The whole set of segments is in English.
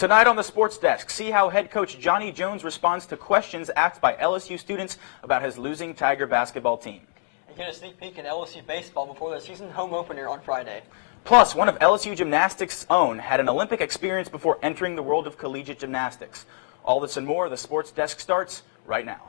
Tonight on the Sports Desk, see how head coach Johnny Jones responds to questions asked by LSU students about his losing Tiger basketball team. And get a sneak peek at LSU baseball before their season home opener on Friday. Plus, one of LSU gymnastics' own had an Olympic experience before entering the world of collegiate gymnastics. All this and more, the Sports Desk starts right now.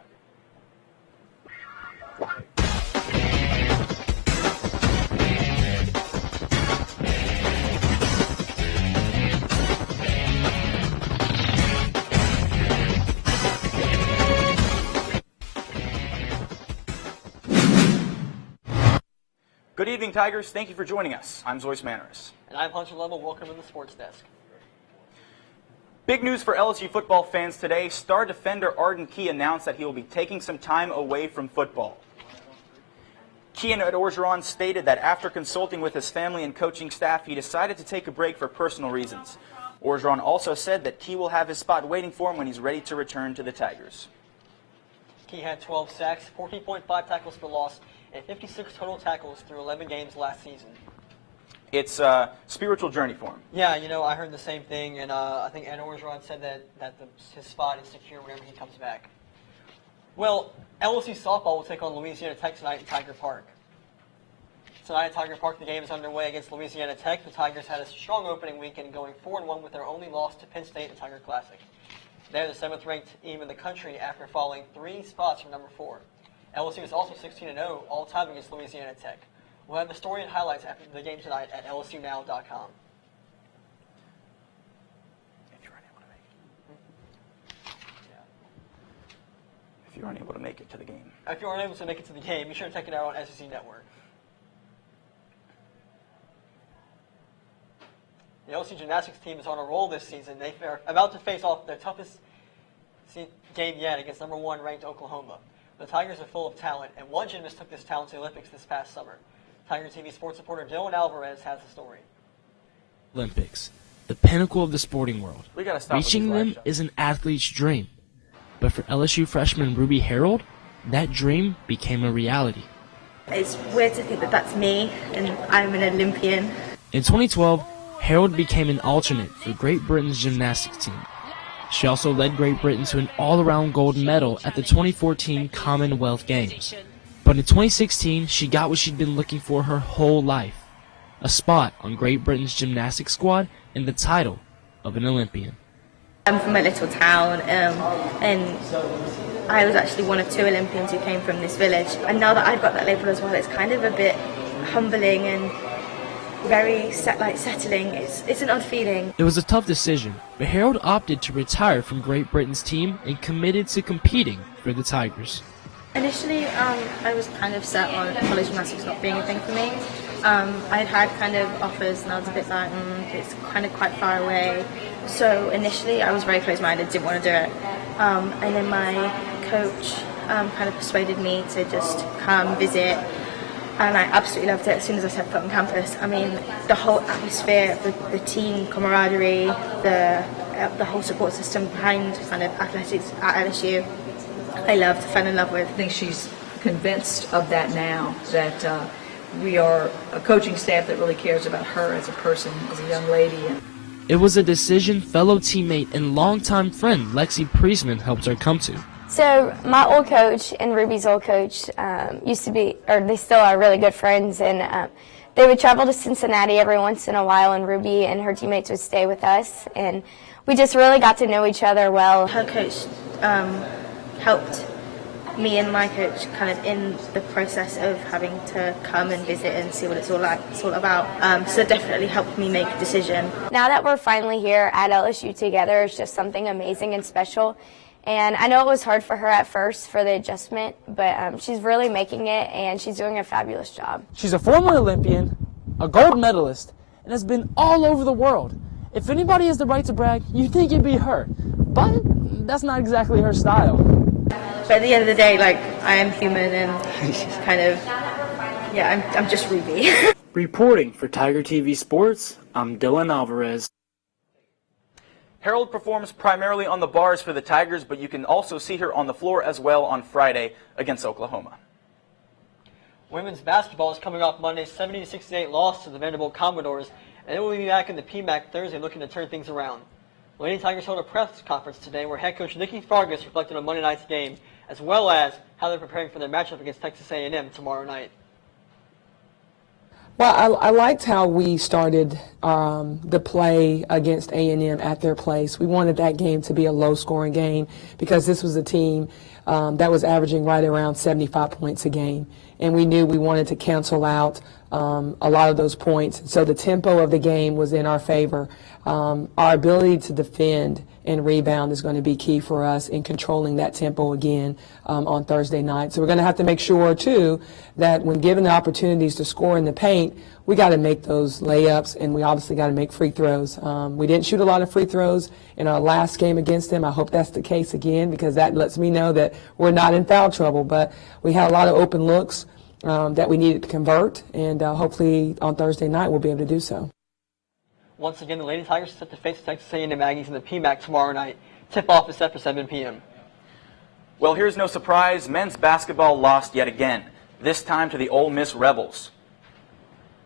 Good evening, Tigers. Thank you for joining us. I'm Zoyce Manners. And I'm Hunter Lovell. Welcome to the Sports Desk. Big news for LSU football fans today. Star defender Arden Key announced that he will be taking some time away from football. Key and Orgeron stated that after consulting with his family and coaching staff, he decided to take a break for personal reasons. Orgeron also said that Key will have his spot waiting for him when he's ready to return to the Tigers. Key had 12 sacks, 14.5 tackles for loss, and 56 total tackles through 11 games last season. It's a spiritual journey for him. Yeah, you know, I heard the same thing, and I think Ed Orgeron said that his spot is secure whenever he comes back. Well, LSU softball will take on Louisiana Tech tonight in Tiger Park. Tonight at Tiger Park, the game is underway against Louisiana Tech. The Tigers had a strong opening weekend, going 4-1 with their only loss to Penn State in Tiger Classic. They're the 7th-ranked team in the country after falling 3 spots from number 4. LSU is also 16-0 all-time against Louisiana Tech. We'll have the story and highlights after the game tonight at lsunow.com. If you aren't able to make it to the game. If you aren't able to make it to the game, be sure to check it out on SEC Network. The LSU gymnastics team is on a roll this season. They are about to face off their toughest game yet against number 1 ranked Oklahoma. The Tigers are full of talent, and one gymnast took this talent to the Olympics this past summer. Tiger TV sports reporter Dylan Alvarez has the story. Olympics, the pinnacle of the sporting world. We gotta stop Reaching them is an athlete's dream. But for LSU freshman Ruby Harold, that dream became a reality. It's weird to think that that's me, and I'm an Olympian. In 2012, Harold became an alternate for Great Britain's gymnastics team. She also led Great Britain to an all-around gold medal at the 2014 Commonwealth Games. But in 2016, she got what she'd been looking for her whole life, a spot on Great Britain's gymnastics squad and the title of an Olympian. I'm from a little town, and I was actually one of 2 Olympians who came from this village. And now that I've got that label as well, it's kind of a bit humbling and very settling. It's an odd feeling. It was a tough decision, but Harold opted to retire from Great Britain's team and committed to competing for the Tigers. Initially, I was kind of set on college gymnastics not being a thing for me. I'd had kind of offers, and I was a bit like, it's kind of quite far away. So initially, I was very close-minded, didn't want to do it. And then my coach kind of persuaded me to just come visit. And I absolutely loved it as soon as I set foot on campus. I mean, the whole atmosphere, the team camaraderie, the whole support system behind kind of athletics at LSU, I fell in love with. I think she's convinced of that now, that we are a coaching staff that really cares about her as a person, as a young lady. It was a decision fellow teammate and longtime friend Lexi Priestman helped her come to. So my old coach and Ruby's old coach used to be, or they still are really good friends, and they would travel to Cincinnati every once in a while, and Ruby and her teammates would stay with us, and we just really got to know each other well. Her coach helped me and my coach kind of in the process of having to come and visit and see what it's all about. So it definitely helped me make a decision. Now that we're finally here at LSU together, it's just something amazing and special. And I know it was hard for her at first for the adjustment, but she's really making it, and she's doing a fabulous job. She's a former Olympian, a gold medalist, and has been all over the world. If anybody has the right to brag, you'd think it'd be her. But that's not exactly her style. But at the end of the day, I am human, and kind of, I'm just Ruby. Reporting for Tiger TV Sports, I'm Dylan Alvarez. Harold performs primarily on the bars for the Tigers, but you can also see her on the floor as well on Friday against Oklahoma. Women's basketball is coming off Monday's 70-68 loss to the Vanderbilt Commodores, and they will be back in the PMAC Thursday looking to turn things around. The Lady Tigers held a press conference today where head coach Nikki Fargas reflected on Monday night's game, as well as how they're preparing for their matchup against Texas A&M tomorrow night. Well, I liked how we started the play against A&M at their place. We wanted that game to be a low-scoring game because this was a team that was averaging right around 75 points a game. And we knew we wanted to cancel out a lot of those points. So the tempo of the game was in our favor. Our ability to defend and rebound is going to be key for us in controlling that tempo again on Thursday night. So we're going to have to make sure, too, that when given the opportunities to score in the paint, we got to make those layups, and we obviously got to make free throws. We didn't shoot a lot of free throws in our last game against them. I hope that's the case again because that lets me know that we're not in foul trouble. But we had a lot of open looks that we needed to convert, and hopefully on Thursday night we'll be able to do so. Once again, the Lady Tigers are set to face the Texas A&M Aggies in the PMAC tomorrow night. Tip-off is set for 7 p.m. Well, here's no surprise. Men's basketball lost yet again, this time to the Ole Miss Rebels.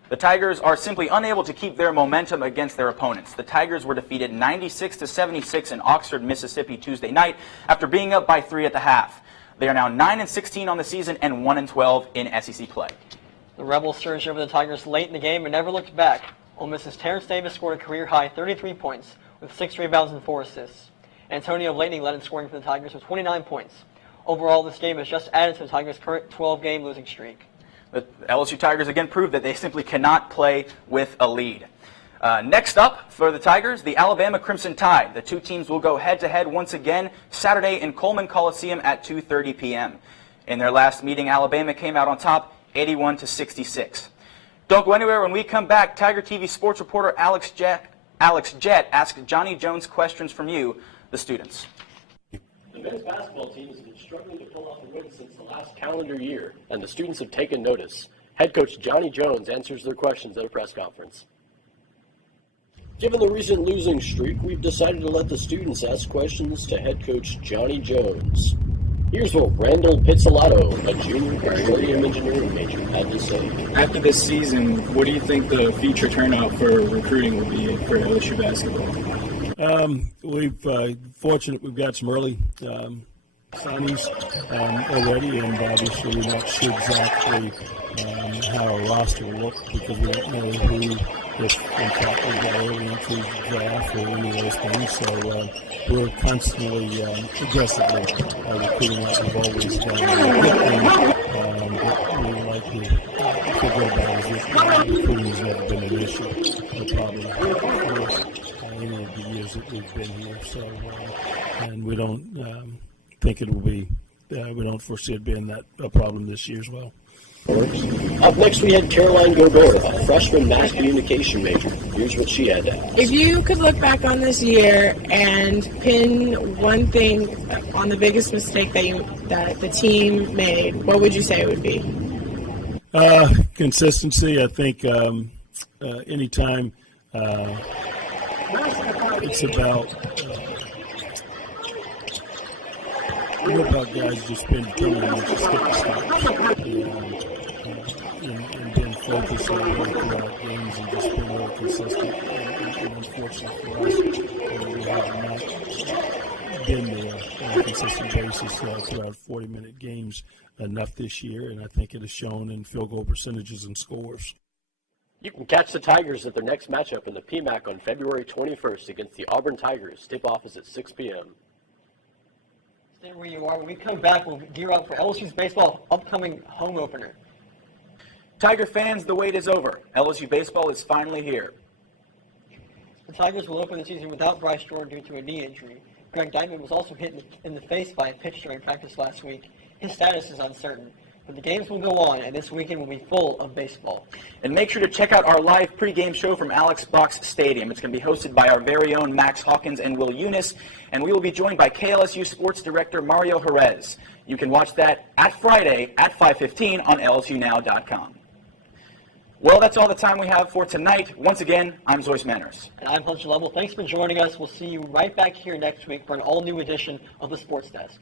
The Tigers are simply unable to keep their momentum against their opponents. The Tigers were defeated 96-76 in Oxford, Mississippi Tuesday night after being up by 3 at the half. They are now 9-16 on the season and 1-12 in SEC play. The Rebels surged over the Tigers late in the game and never looked back. Ole Miss's Terrence Davis scored a career-high 33 points with 6 rebounds and 4 assists. Antonio Blaney led in scoring for the Tigers with 29 points. Overall, this game has just added to the Tigers' current 12-game losing streak. The LSU Tigers again proved that they simply cannot play with a lead. Next up for the Tigers, the Alabama Crimson Tide. The two teams will go head-to-head once again Saturday in Coleman Coliseum at 2:30 p.m. In their last meeting, Alabama came out on top 81-66. Don't go anywhere. When we come back, Tiger TV sports reporter Alex Jett asked Johnny Jones questions from you, the students. The men's basketball team has been struggling to pull off a win since the last calendar year, and the students have taken notice. Head coach Johnny Jones answers their questions at a press conference. Given the recent losing streak, we've decided to let the students ask questions to head coach Johnny Jones. Here's what Randall Pizzolato, a junior petroleum engineering major, had to say. After this season, what do you think the future turnout for recruiting will be for LSU basketball? Fortunate we've got some early signees already, and obviously we're not sure exactly how our roster will look because we don't know who, if in fact we've got early entry draft or any of those things. So we're constantly aggressively recruiting like we've always done. But we like to feel good about is that recruiting has never been an issue, probably for any of the years that we've been here. So, and we don't think it will be. We don't foresee it being a problem this year as well. Up next, we had Caroline Gobert, a freshman mass communication major. Here's what she had to ask. If you could look back on this year and pin one thing on the biggest mistake that the team made, what would you say it would be? Consistency. I think anytime it's about guys just being determined to skip the steps and being focused on really throughout games and just being really consistent. And unfortunately for us, we have not been there on a consistent basis throughout 40-minute games enough this year, and I think it has shown in field goal percentages and scores. You can catch the Tigers at their next matchup in the PMAC on February 21st against the Auburn Tigers. Tip-off is at 6 p.m. Stay where you are. When we come back, we'll gear up for LSU's baseball upcoming home opener. Tiger fans, the wait is over. LSU baseball is finally here. The Tigers will open the season without Bryce Jordan due to a knee injury. Greg Dyman was also hit in the face by a pitch during practice last week. His status is uncertain, but the games will go on, and this weekend will be full of baseball. And make sure to check out our live pregame show from Alex Box Stadium. It's going to be hosted by our very own Max Hawkins and Will Eunice, and we will be joined by KLSU Sports Director Mario Jerez. You can watch that at Friday at 5:15 on LSUnow.com. Well, that's all the time we have for tonight. Once again, I'm Zoyce Manners. And I'm Hunter Lovell. Thanks for joining us. We'll see you right back here next week for an all-new edition of the Sports Desk.